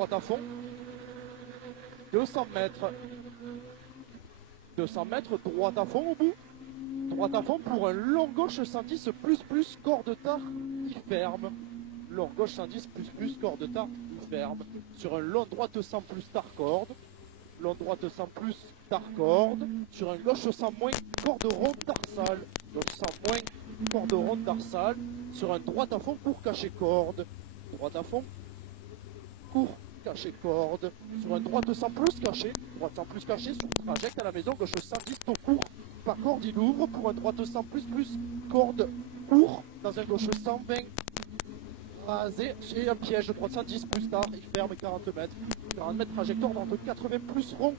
droite à fond. 200 mètres. 200 mètres, droite à fond au bout. Droite à fond pour un long gauche 110 plus corde tard, il ferme. Long gauche 110 plus corde tard, il ferme. Sur un long droite 100 plus tard corde. Long droite 100 plus tard corde. Sur un gauche 100 moins corde ronde tarsale. Gauche 100 moins corde ronde tarsale. Sur un droite à fond pour cacher corde. Droite à fond, court, caché corde. Sur un droite 100 plus caché. Droite 100 plus caché sur trajecte à la maison. Gauche 110 taux court. Par corde, il ouvre pour un droite 100 plus corde court. Dans un gauche 120 rasé. Et un piège de droite 110 plus tard. Il ferme 40 mètres. 40 mètres trajectoire dans 80 plus rond.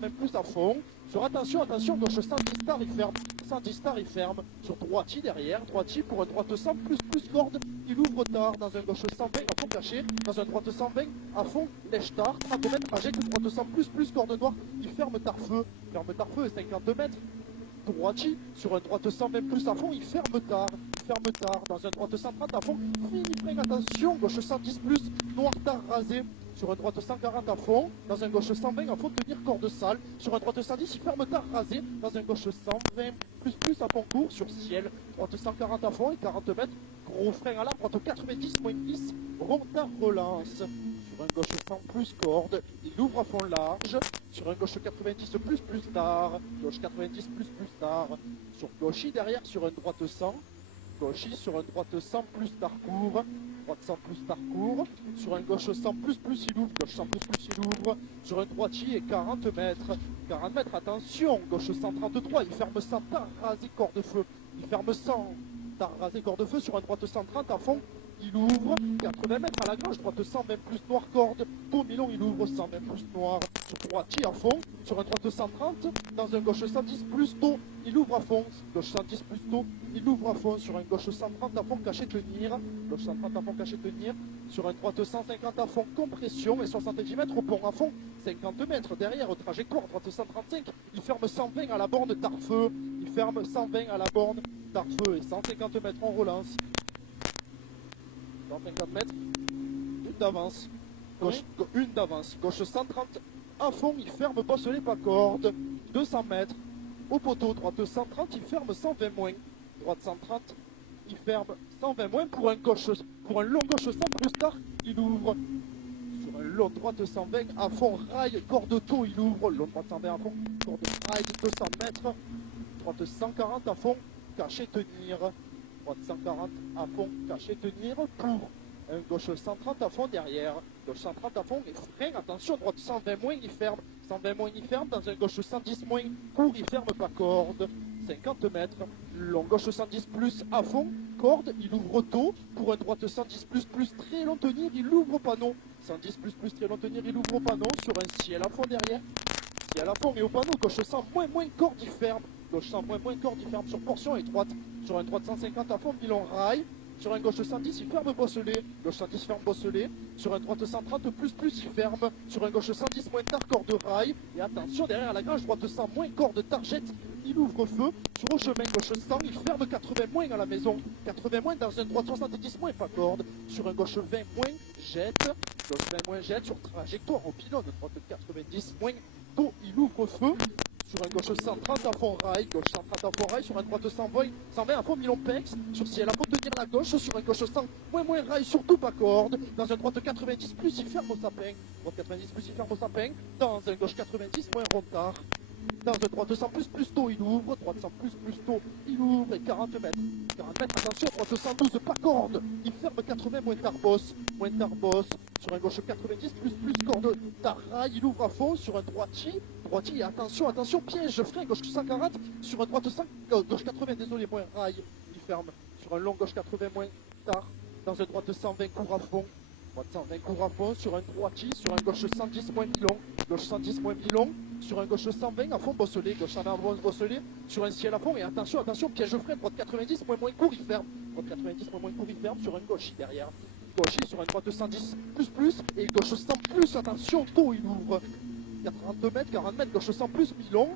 Même plus à fond. Sur attention, gauche 110 tard, il ferme. 110 tard, il ferme. Sur droiti derrière. Droiti pour un droite 100 plus corde. Il ouvre tard dans un gauche 120 à fond caché. Dans un droite 120 à fond lèche tard. 30 mètres trajet. Droite 100 plus corde noire. Il ferme tard feu. Ferme tard feu et 52 mètres. Droiti sur un droite 120 plus à fond. Il ferme tard. Ferme tard. Dans un droite 130 à fond. Fini frein. Attention. Gauche 110 plus. Noir tard rasé. Sur un droite 140 à fond, dans un gauche 120 à fond, tenir corde sale. Sur un droite 110, il ferme tard rasé. Dans un gauche 120 plus à fond court, sur ciel. Droite 140 à fond et 40 mètres. Gros frein à l'arbre, droite 90 moins 10. Rond tard relance. Sur un gauche 100 plus corde, il ouvre à fond large. Sur un gauche 90 plus tard. Gauche 90 plus tard. Sur gauche derrière, sur un droite 100. Gauche sur un droite 100 plus tard court. Droite 100 plus tard court. Sur un gauche 100 plus il ouvre. Gauche 100 plus il ouvre. Sur un droitier et 40 mètres. 40 mètres, attention. Gauche 133, il ferme 100 tard rasé corps de feu. Il ferme 100 tard rasé corps de feu. Sur un droite 130 à fond. Il ouvre 80 mètres à la gauche, droite 100 même plus noir corde. Pour Milon, il ouvre 100 même plus noir. Sur droitier à fond. Sur un droite 130. Dans un gauche 110 plus tôt, il ouvre à fond. Gauche 110 plus tôt, il ouvre à fond. Sur un gauche 130 à fond, caché tenir. Gauche 130 à fond, caché tenir. Sur un droite 150 à fond, compression. Et 70 mètres au pont à fond. 50 mètres derrière, au trajectoire, droite 135. Il ferme 120 à la borne, tard feu. Il ferme 120 à la borne, tard feu. Et 150 mètres en relance. 150 mètres, une d'avance, une d'avance, gauche 130, à fond, il ferme bosselet pas corde, 200 mètres, au poteau, droite 130, il ferme 120 moins, droite 130, il ferme 120 moins, pour un long gauche 100 plus tard, il ouvre, sur un long droite 120, à fond, rail, corde tôt, il ouvre, long droite 120 à fond, corde rail, 200 mètres, droite 140 à fond, caché tenir, droite 140 à fond, caché tenir pour un gauche 130 à fond derrière. Gauche 130 à fond, et frein, attention, droite 120 moins, il ferme. 120 moins, il ferme. Dans un gauche 110 moins, court, il ferme pas corde. 50 mètres. Long gauche 110 plus à fond, corde, il ouvre tôt. Pour un droite 110 plus très long tenir, il ouvre panneau. 110 plus très long tenir, il ouvre panneau. Sur un ciel à fond derrière. Ciel à fond et au panneau, gauche 100 moins, corde, il ferme. Gauche 100 moins, corde, il ferme sur portion et droite. Sur un droite 150 à fond, Milon rail. Sur un gauche 110, il ferme bosselet. Gauche 110 ferme bosselet. Sur un droite 130 plus, il ferme. Sur un gauche 110 moins tard, corde rail. Et attention, derrière à la gauche, droite 100 moins, corde target. Il ouvre feu. Sur au chemin, gauche 100, il ferme 80 moins à la maison. 80 moins dans un droite 70 moins, pas corde. Sur un gauche 20 moins, jette. Gauche 20 moins, jette. Sur trajectoire au pylône, droite 90 moins, tôt, il ouvre feu. Sur un gauche 130 à fond rail, gauche 130 à fond rail, sur un droite 120 à fond Milon Pex, sur ciel à fond tenir la gauche, sur un gauche 100 moins rail, surtout pas corde, dans un droite 90 plus il ferme au sapin, droite 90 plus il ferme au sapin, dans un gauche 90 moins rondard, dans un droite 100 plus tôt il ouvre, droite 100 plus tôt il ouvre et 40 mètres, attention, droite 112 pas corde, il ferme 80 moins tard boss, sur un gauche 90 plus corde, tard rail, il ouvre à fond, sur un droitier, attention, piège, frein, gauche 140, sur un droite 5, gauche 80, désolé, moins rail, il ferme, sur un long gauche 80 moins tard, dans un droite 120 court à fond, droite 120 court à fond, sur un droitier, sur un gauche 110 moins mi-long, gauche 110 moins mi-long, sur un gauche 120 à fond bosselet, gauche 120 bosselet, sur un ciel à fond, et attention, piège frein, droite 90 moins court, il ferme, droite 90 moins court, il ferme, sur un gauche derrière, gaucher sur un droite 110 plus, et gauche 100 plus, attention, tôt il ouvre. 40 mètres, 40 mètres, gauche 100 plus, mi-long,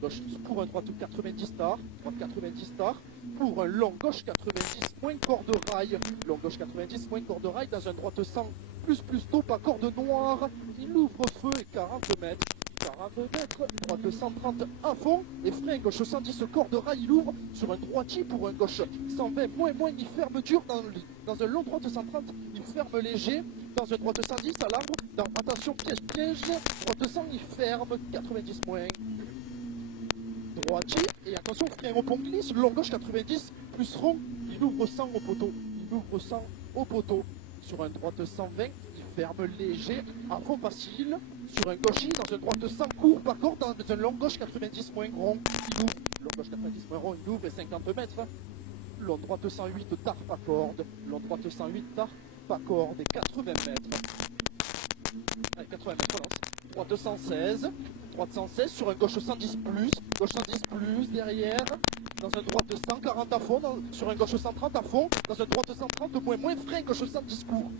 gauche pour un droite 90 star, droite 90 star, pour un long gauche 90, moins corde rail, long gauche 90, moins corde rail, dans un droite 100 plus tôt, pas corde noire, il ouvre feu et 40 mètres. 40 mètres, droite 130 à fond, et frein gauche 110 corde rail, il ouvre sur un droitier pour un gauche 120, moins, il ferme dur dans un long droite 130, il ferme léger, dans un droite 110 à l'arbre, attention piège, droite 100 il ferme, 90 moins, droitier, et attention frein au pont glisse, long gauche 90, plus rond, il ouvre 100 au poteau, sur un droite 120, ferme léger, à fond facile, sur un gaucher, dans un droite 100 court, par contre, dans un long gauche 90 moins rond, il ouvre, long gauche 90 moins rond, il ouvre et 50 mètres, long droite 108 tard pas corde, long droite 108 tard pas corde et 80 mètres. Allez, 80 mètres, relance. Droite 116 sur un gauche 110 plus, gauche 110 plus derrière, dans un droite 140 à fond, sur un gauche 130 à fond, dans un droite 130 moins, frein, gauche 110 court,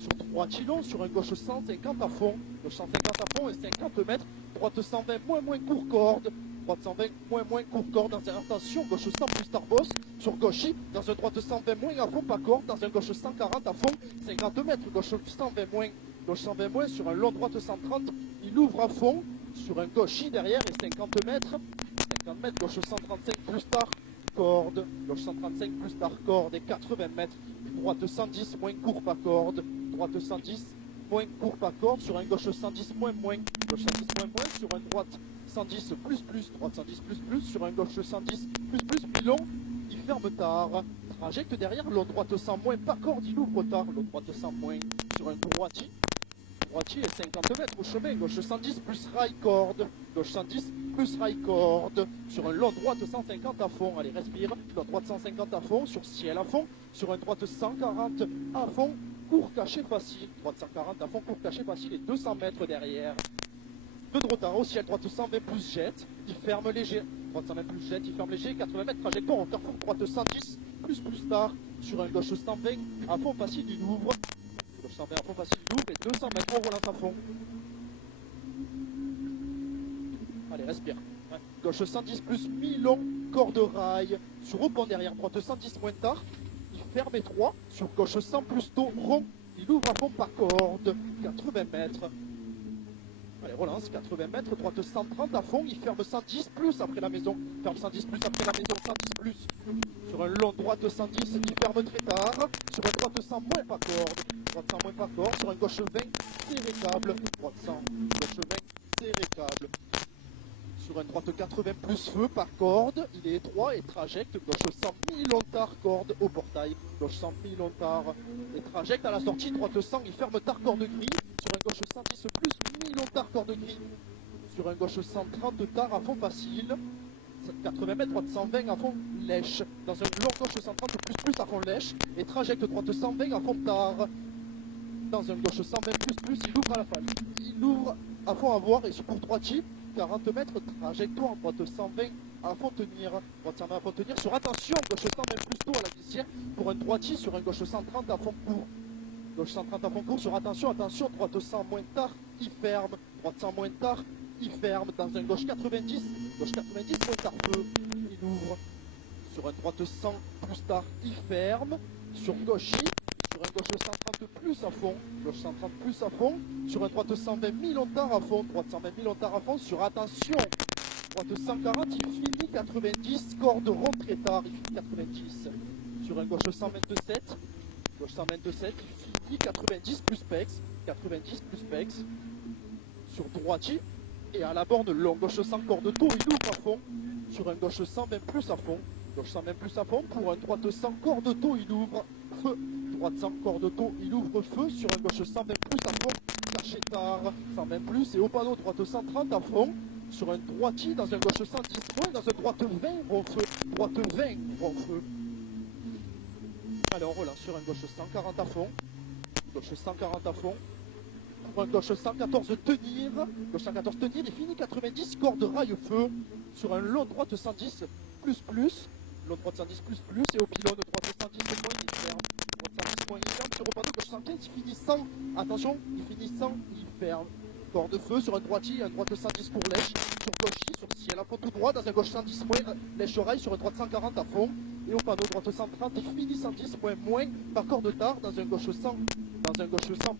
sur droite long, sur un gauche 150 à fond, gauche 150 à fond et 50 mètres, droite 120 moins court corde, droite 120 moins court corde, dans un attention, gauche 100 plus starboss, sur gaucher, dans un droite 120 moins à fond, pas corde, dans un gauche 140 à fond, 50 mètres, gauche 120 moins, sur un long droite 130, il ouvre à fond, sur un gaucher derrière et 50 mètres, gauche 135 plus tard, corde, gauche 135 plus tard, corde et 80 mètres, droite 110 moins court pas corde, droite 110 moins court pas corde, sur un gauche 110 moins, gauche 110 moins, sur un droite 110 plus, droite 110 plus, sur un gauche 110 plus, pilon, il ferme tard, trajecte derrière, long droite 100 moins, pas corde, il ouvre tard, long droite 100 moins, sur un droitier et 50 mètres au chemin, gauche 110 plus rail corde, gauche 110 plus rail corde, sur un long droite 150 à fond, allez respire, long droite 150 à fond, sur ciel à fond, sur un droite 140 à fond, court caché facile, droite 140 à fond, court caché facile et 200 mètres derrière. Peu de retard au ciel, droite 120 plus jet, il ferme léger, droite 120 plus jet, il ferme léger, 80 mètres trajectoire en carrefour, droite 110 plus tard, sur un gauche 120 à fond facile, il ouvre, gauche 120 à fond facile, il ouvre et 200 mètres on relance à fond. Allez, respire. Ouais. Gauche 110 plus mi-long, corde rail. Sur au pont derrière, droite 110 moins tard. Il ferme étroit. Sur gauche 100 plus tôt, rond. Il ouvre à fond par corde. 80 mètres. Allez, relance. 80 mètres. Droite 130 à fond. Il ferme 110 plus après la maison. Ferme 110 plus après la maison. 110 plus. Sur un long droite 110, il ferme très tard. Sur un droite 100 moins pas corde. Droite 100 moins pas corde. Sur un gauche 20, serré câble. Droite 100, gauche 20, serré câble. Sur un droite 80 plus feu par corde, il est étroit et trajecte, gauche 100 mi-long-tard corde au portail, gauche 100 mi-long-tard et trajecte à la sortie, droite 100, il ferme tard corde gris, sur un gauche 110 plus mi-long-tard corde gris, sur un gauche 130 tard à fond facile, 80 mètres, droite 120 à fond lèche, dans un long gauche 130 plus à fond lèche, et trajecte droite 120 à fond tard, dans un gauche 120 plus, il ouvre à la fin, il ouvre à fond à voir et pour droitier, 40 mètres, trajectoire, droite 120 à fond tenir, droite 120 à fond tenir, sur attention, gauche 120 plus tôt à la glissière, pour un droitier sur un gauche 130 à fond court, gauche 130 à fond court, sur attention, droite 100 moins tard, il ferme, droite 100 moins tard, il ferme, dans un gauche 90 moins tard feu, il ouvre, sur un droite 100 plus tard, il ferme, sur gaucher, sur un gauche 130 plus à fond, gauche 130 plus à fond, sur un droite 120 mi-long-tard à fond, droite 120 mi-long-tard à fond, sur attention, droite 140, il finit 90, corde rond très tard, il finit 90, sur un gauche 127, il finit 90 plus pex, sur droitier, et à la borne long, gauche 100 corde tôt, il ouvre à fond, sur un gauche 120 plus à fond, gauche 120 plus à fond, pour un droite 100 corde tôt, il ouvre feu, droite 100 corde tôt, il ouvre feu, sur un gauche 120 plus à fond, caché tard, 120 plus, et au panneau droite 130 à fond, sur un droitier, dans un gauche 110 moins, dans un droite 20 rond feu, droite 20 rond feu. Alors on relance sur un gauche 140 à fond, gauche 140 à fond, pour un gauche 114 tenir, gauche 114 tenir, il finit 90, corde rail feu, sur un long droite 110 plus, long droite 110 plus, et au pylône droite 110 moins, il ferme, droite 110 moins, il ferme sur au panneau, gauche 115, il finit 100, attention, il finit 100, il ferme. Corps de feu sur un droitier, un droite 110 pour lèche, sur gauche, sur ciel à fond tout droit, dans un gauche 110 moins, lèche oreille sur un droite 140 à fond, et au panneau droite 130, il finit 110 moins, par corps de tard, dans un gauche 100,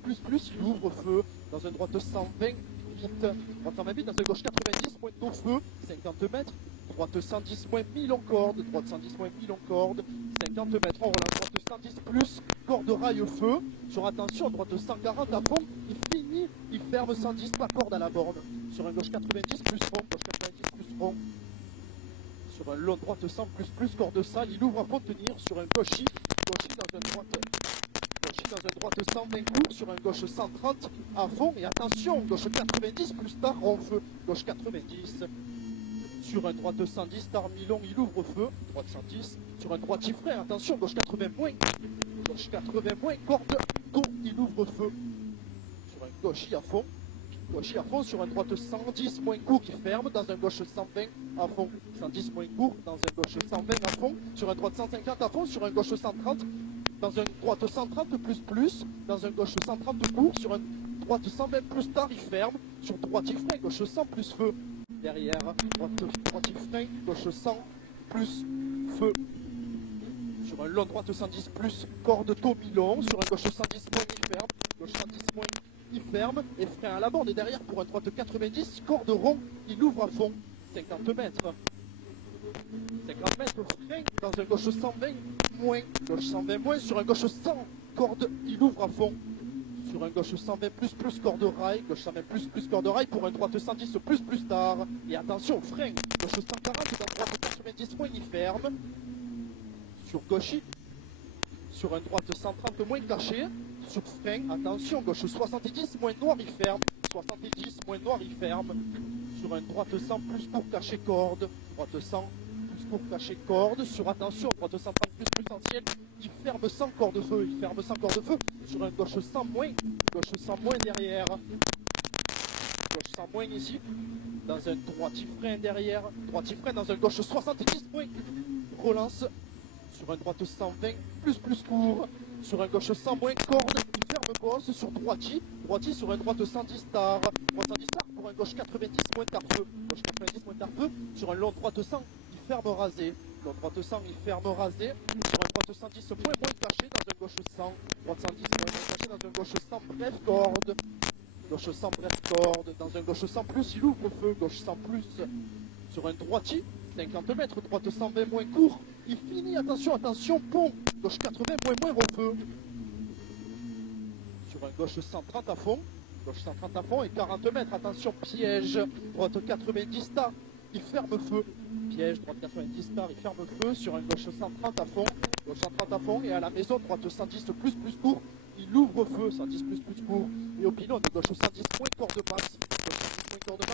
plus, il ouvre feu, dans un droite 120, vite, droite 120 vite, dans un gauche 90 moins d'eau feu, 50 mètres, droite 110 moins 1000 en corde, droite 110 moins 1000 en corde, 50 mètres, on relance droite 110 plus, corde rail feu, sur attention, droite 140 à fond, il finit, il ferme 110 pas corde à la borne, sur un gauche 90 plus fond, gauche 90 plus fond, sur un long droite 100 plus, corde salle, il ouvre à fond tenir, sur un gauchis dans un droite 120 coups, sur un gauche 130 à fond, et attention, gauche 90 plus tard, en feu, gauche 90, sur un droite 110, tard mi-long, il ouvre feu, droite 110, sur un droite frais, attention, gauche 80 moins, corde, go, il ouvre feu, sur un gauchis à fond, sur un droite 110 moins court qui ferme, dans un gauche 120 à fond, 110 moins court, dans un gauche 120 à fond, sur un droite 150 à fond, sur un gauche 130, dans un droite 130 plus, dans un gauche 130 court, sur un droite 120 plus tard, il ferme, sur droite frein, gauche 100 plus feu, derrière, droite frein, gauche 100 plus feu, sur un long droite 110 plus, corde taux mi-long, sur un gauche 110 moins, il ferme, gauche 110 moins, il ferme, et frein à la borne, et derrière pour un droite 90, corde rond, il ouvre à fond, 50 mètres. 50 mètres, frein, dans un gauche 120 moins, gauche 120 moins, sur un gauche 100, corde, il ouvre à fond, sur un gauche 120 plus, corde rail, gauche 120 plus, corde rail, pour un droite 110 plus tard, et attention, frein, gauche 140, dans droite 90 moins, il ferme, sur gauchis, sur un droite 130 moins caché, sur frein, attention, gauche 70 moins noir, il ferme, 70 moins noir, il ferme, sur un droite 100 plus pour cacher corde, droite 100 plus pour cacher corde, sur attention, droite 130 plus ancienne, il ferme sans corde de feu, sur un gauche 100 moins derrière, gauche 100 moins ici, dans un droite frein derrière, droite frein dans un gauche 70 moins, relance, sur un droite 120 plus court, sur un gauche 100 moins corde, il ferme bosse, sur droitier sur un droite 110 tard, pour un gauche 90 moins tard feu, sur un long droite 100, il ferme rasé, long droite 100, il ferme rasé, sur un droite 110 moins caché dans un gauche 100, droite 110 moins caché dans un gauche 100 bref corde, gauche 100 bref corde, dans un gauche 100 plus, il ouvre feu, gauche 100 plus, sur un droitier, 50 mètres, droite 120 moins court, il finit, attention, pont, gauche 80 moins refeu, sur un gauche 130 à fond, et 40 mètres, attention, piège, droite 90 tard, il ferme feu, piège, droite 90 tard, il ferme feu, sur un gauche 130 à fond, et à la maison, droite 110 plus court, il ouvre feu, 110 plus court, et au pilon, gauche 110 moins corde max,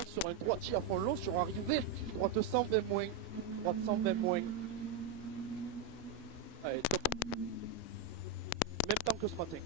sur un droitier à fond long, sur arrivée, droite 120 moins, allez, top, même temps que ce matin.